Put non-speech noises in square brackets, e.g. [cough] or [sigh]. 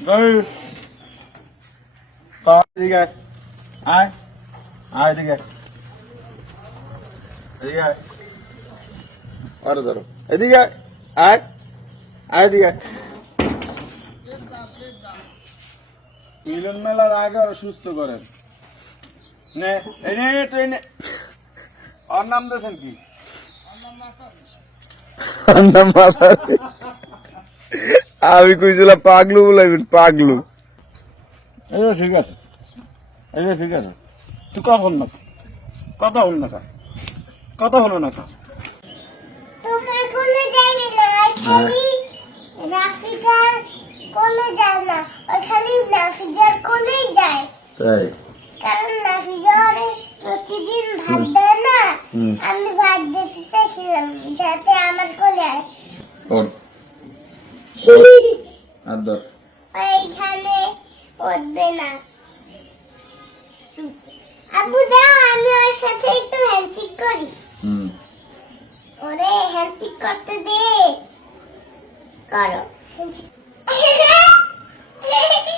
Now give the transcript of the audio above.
এই তা এদিকে আয়। আয় এদিকে। এদিকে আয় আরে ধরো এদিকে আয়। আয় এদিকে মিলন মেলার আগে ওরা সুস্থ করেন নে এই নে নে, তুই নে। ওর নাম দিয়েছেন কি? আমি কইছিলাম পাগলু বলে পাগলু। এই ঠিক আছে। এই ঠিক আছে। তুই কথা হল না কথা হল না কা কথা হলো না তোমার কোলে যাইবে না খালি রাফিকার কোলে যায় না ওই খালি নাফিজার কোলেই যায়। তাই? কারণ নাফিজার প্রতিদিন ভাত দেয় না। আমি ভাত দিতে চাইছিলাম যাতে আমার কোলে আয় ওর [laughs] আর ওইখানে পড়বে না। আবু দাও আমি ওর সাথে একটু হ্যান্ডশেক করি। হুম। ওরে হ্যান্ডশেক করতে দে। করো। handshake। [laughs]